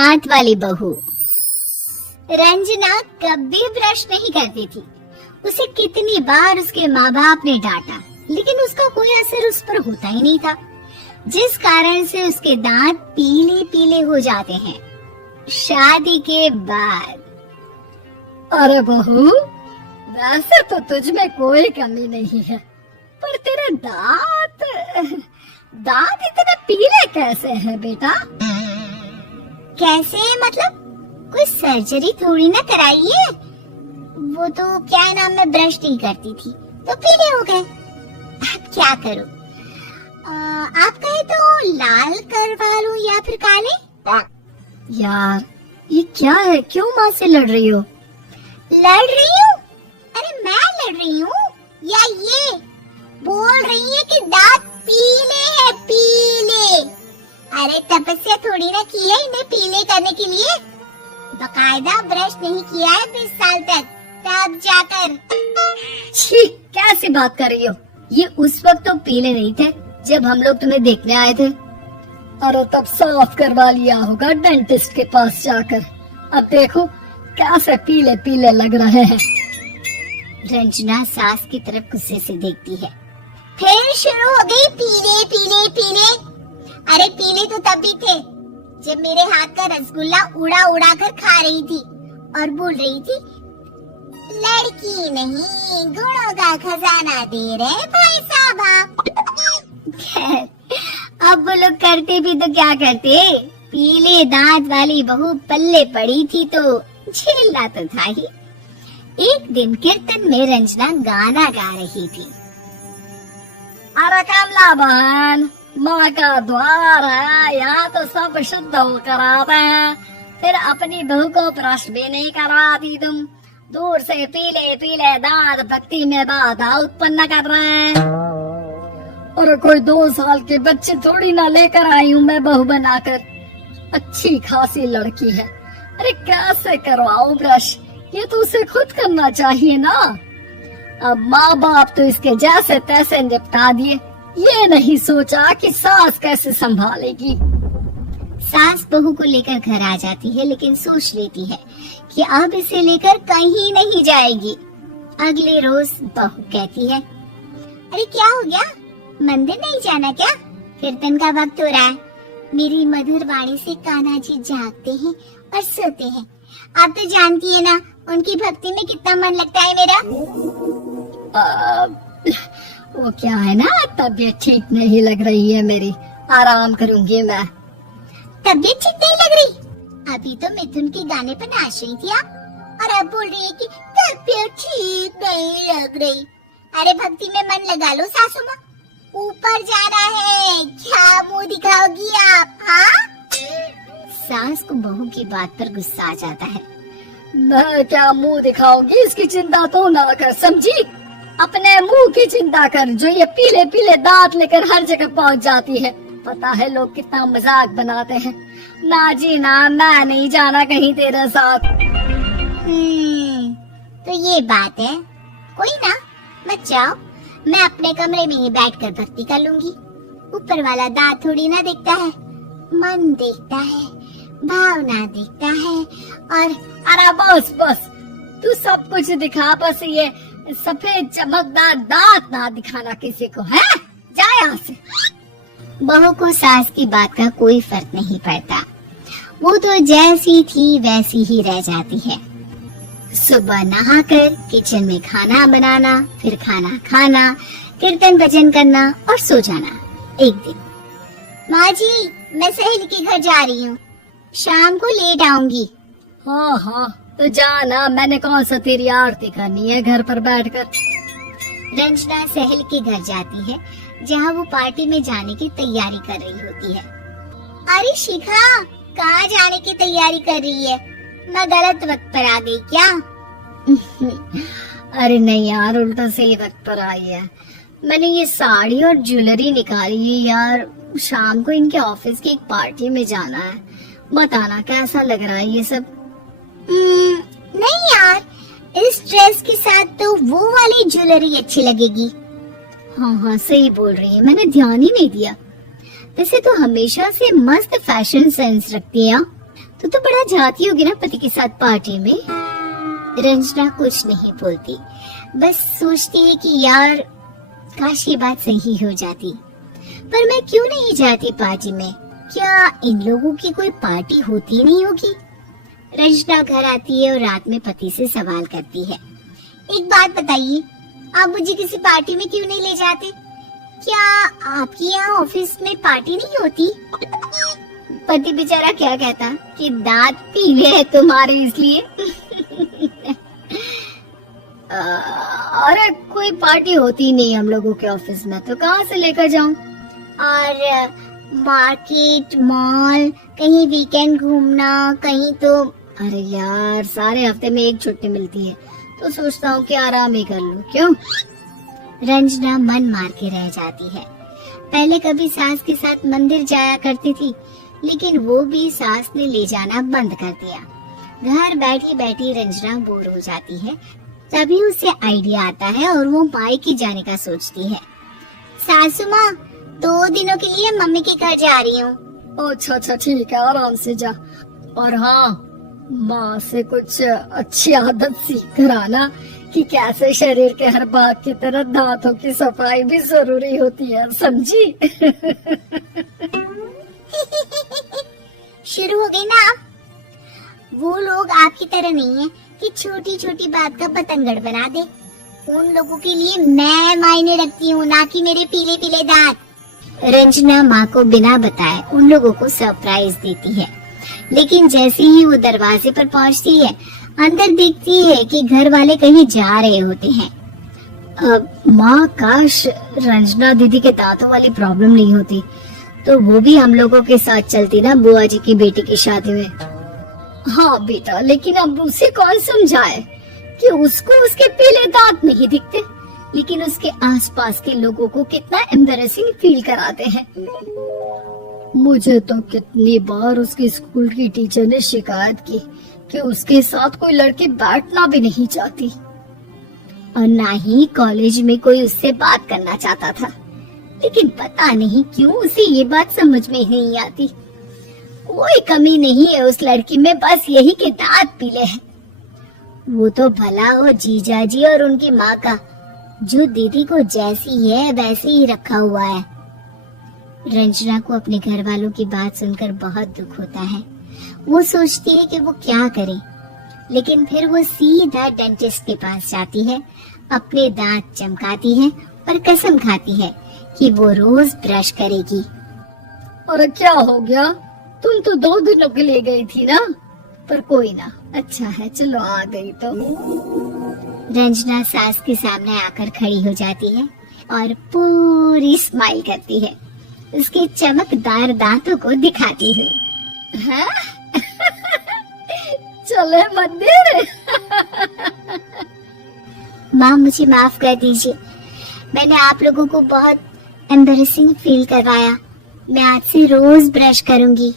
दांत वाली बहू। रंजना कभी ब्रश नहीं करती थी। उसे कितनी बार उसके माँ बाप ने डांटा, लेकिन उसका कोई असर उस पर होता ही नहीं था, जिस कारण से उसके दांत पीले पीले हो जाते हैं। शादी के बाद। अरे बहू, वैसे तो तुझ में कोई कमी नहीं है, पर तेरे दांत इतने पीले कैसे हैं बेटा? कैसे मतलब? कोई सर्जरी थोड़ी ना कराई है। वो तो क्या नाम, मैं ब्रश नहीं करती थी तो पीले हो गए। अब क्या करूं? आप कहे तो लाल करवा लूं या फिर काले? यार ये क्या है, क्यों माँ से लड़ रही हो? लड़ रही हूँ? अरे मैं लड़ रही हूँ या ये बोल रही है कि दांत पीले हैं, पीले। अरे तपस्या थोड़ी ना की है इन्हें पीले करने के लिए। बकायदा ब्रश नहीं किया है 20 साल तक, तब जाकर। छी, कैसी बात कर रही हो? ये उस वक्त तो पीले नहीं थे जब हम लोग तुम्हें देखने आए थे। अरे तब साफ करवा लिया होगा डेंटिस्ट के पास जाकर। अब देखो कैसे पीले पीले लग रहे हैं। रंजना सास की तरफ गुस्से से देखती है। फिर शुरू हो गई पीले पीले पीले। अरे पीले तो तब भी थे जब मेरे हाथ का रसगुल्ला उड़ा उड़ा कर खा रही थी और बोल रही थी, लड़की नहीं गुणों का खजाना दे रहे भाई साहब आप। अब वो लोग करते भी तो क्या करते, पीले दांत वाली बहू पल्ले पड़ी थी तो झेलना तो था ही। एक दिन कीर्तन में रंजना गाना गा रही थी। अरे कमला बहन, माँ का द्वार है, यहाँ तो सब शुद्ध होकर आते हैं, फिर अपनी बहू को ब्रश भी नहीं करवाती तुम। दूर से पीले पीले दांत भक्ति में बाधा उत्पन्न कर रहे हैं। और कोई 2 साल के बच्चे थोड़ी ना लेकर आई हूँ मैं बहू बनाकर। अच्छी खासी लड़की है, अरे कैसे करवाऊं ब्रश? ये तो उसे खुद करना चाहिए ना। अब माँ बाप तो इसके जैसे तैसे निपटा दिए, ये नहीं सोचा कि सास कैसे संभालेगी। सास बहू को लेकर घर आ जाती है, लेकिन सोच लेती है कि अब इसे लेकर कहीं नहीं जाएगी। अगले रोज बहू कहती है, अरे क्या हो गया, मंदिर नहीं जाना क्या? कीर्तन का वक्त हो रहा है। मेरी मधुर वाणी से कान्हा जी जागते हैं और सोते हैं। आप तो जानती है ना उनकी भक्ति में कितना मन लगता है मेरा। वो क्या है ना, तबीयत ठीक नहीं लग रही है मेरी, आराम करूंगी मैं। तबीयत ठीक नहीं लग रही? अभी तो मिथुन के गाने पर नाच रही थी आप, और अब बोल रही है कि तबीयत ठीक नहीं लग रही। अरे भक्ति में मन लगा लो सासू माँ, ऊपर जाना है, क्या मुंह दिखाओगी आप? हाँ? सास को बहू की बात पर गुस्सा आ जाता है। मैं क्या मुंह दिखाऊंगी, इसकी चिंता तो ना कर, समझी? अपने मुंह की चिंता कर, जो ये पीले पीले दांत लेकर हर जगह पहुंच जाती है। पता है लोग कितना मजाक बनाते हैं। ना जी ना, मैं नहीं जाना कहीं तेरे साथ। तो ये बात है, कोई ना, मत जाओ, मैं अपने कमरे में ही बैठकर भक्ति कर लूंगी। ऊपर वाला दांत थोड़ी ना देखता है, मन देखता है, भावना देखता है। और अरे बस बस, तू सब कुछ दिखा, बस ये सफेद चमकदार दांत ना दिखाना किसी को, है? जा यहाँ से। बहू को सास की बात का कोई फर्क नहीं पड़ता, वो तो जैसी थी वैसी ही रह जाती है। सुबह नहाकर किचन में खाना बनाना, फिर खाना खाना, कीर्तन भजन करना और सो जाना। एक दिन, माँ जी मैं सहेली के घर जा रही हूँ, शाम को लेट आऊंगी। हाँ हाँ तो जाना, मैंने कौन सा तेरी आरती करनी है घर पर बैठकर। रंजना सहेली के घर जाती है, जहाँ वो पार्टी में जाने की तैयारी कर रही होती है। अरे शिखा, कहाँ जाने की तैयारी कर रही है? मैं गलत वक्त पर आ गई क्या? अरे नहीं यार, उल्टा सही वक्त पर आई है। मैंने ये साड़ी और ज्वेलरी निकाली है यार, शाम को इनके ऑफिस की एक पार्टी में जाना है। बताना कैसा लग रहा है ये सब? नहीं यार, इस ड्रेस के साथ तो वो वाली ज्वेलरी अच्छी लगेगी। हाँ हाँ सही बोल रही है, मैंने ध्यान ही नहीं दिया। वैसे तो हमेशा से मस्त फैशन सेंस रखती है। तो बड़ा जाती होगी ना पति के साथ पार्टी में। रंजना कुछ नहीं बोलती, बस सोचती है कि यार काश ये बात सही हो जाती, पर मैं क्यों नहीं जाती पार्टी में? क्या इन लोगों की कोई पार्टी होती नहीं होगी? रंजना घर आती है और रात में पति से सवाल करती है, एक बात बताइए, आप मुझे किसी पार्टी में क्यों नहीं ले जाते? क्या आपके यहाँ ऑफिस में पार्टी नहीं होती? पति बेचारा क्या कहता कि दांत पीले हैं तुम्हारे इसलिए। अरे कोई पार्टी होती नहीं हम लोगों के ऑफिस में, तो कहाँ से लेकर जाऊं? और मार्केट, मॉल, कहीं वीकेंड घूमना, कहीं तो अरे यार सारे हफ्ते में एक छुट्टी मिलती है, तो सोचता हूँ कि आराम ही कर लूं। क्यों? रंजना मन मार के रह जाती है। पहले कभी सास के साथ मंदिर जाया करती थी, लेकिन वो भी सास ने ले जाना बंद कर दिया। घर बैठी बैठी रंजना बोर हो जाती है, तभी उसे आइडिया आता है और वो मायके जाने का सोचती है। सासू माँ, 2 दिनों के लिए मम्मी के घर जा रही हूँ। अच्छा अच्छा ठीक है, आराम से जा। और हाँ, माँ से कुछ अच्छी आदत सीख कर आना कि कैसे शरीर के हर भाग की तरह दांतों की सफाई भी जरूरी होती है, समझी? शुरू हो गई ना आप? वो लोग आपकी तरह नहीं है कि छोटी छोटी बात का पतंगड़ बना दे। उन लोगों के लिए मैं मायने रखती हूँ, ना कि मेरे पीले पीले दांत। रंजना माँ को बिना बताए उन लोगों को सरप्राइज देती है, लेकिन जैसे ही वो दरवाजे पर पहुँचती है, अंदर देखती है कि घर वाले कहीं जा रहे होते हैं। माँ, काश रंजना दीदी के दांतों वाली प्रॉब्लम नहीं होती, तो वो भी हम लोगों के साथ चलती ना बुआ जी की बेटी की शादी में। हाँ बेटा, लेकिन अब उसे कौन समझाए कि उसको उसके पीले दांत नहीं दिखते, लेकिन उसके आसपास के लोगों को कितना एम्बैरेसिंग फील कराते हैं। मुझे तो कितनी बार उसके स्कूल की टीचर ने शिकायत की कि उसके साथ कोई लड़की बैठना भी नहीं चाहती, और ना ही कॉलेज में कोई उससे बात करना चाहता था, लेकिन पता नहीं क्यों उसे ये बात समझ में नहीं आती। कोई कमी नहीं है उस लड़की में, बस यही कि दांत पीले हैं। वो तो भला हो जीजा जी और उनकी माँ का, जो दीदी को जैसी है वैसे ही रखा हुआ है। रंजना को अपने घर वालों की बात सुनकर बहुत दुख होता है। वो सोचती है कि वो क्या करे, लेकिन फिर वो सीधा डेंटिस्ट के पास जाती है, अपने दांत चमकाती है और कसम खाती है कि वो रोज ब्रश करेगी। और क्या हो गया? तुम तो 2 दिनों के लिए गई थी ना? पर कोई ना, अच्छा है, चलो आ गई तो। रंजना सास के सामने आकर खड़ी हो जाती है और पूरी स्माइल करती है, उसके चमकदार दांतों को दिखाती हुई। हैं? चले मंदिर? माँ, मुझे माफ कर दीजिए, मैंने आप लोगों को बहुत एम्बैरेसिंग फील करवाया। मैं आज से रोज ब्रश करूंगी।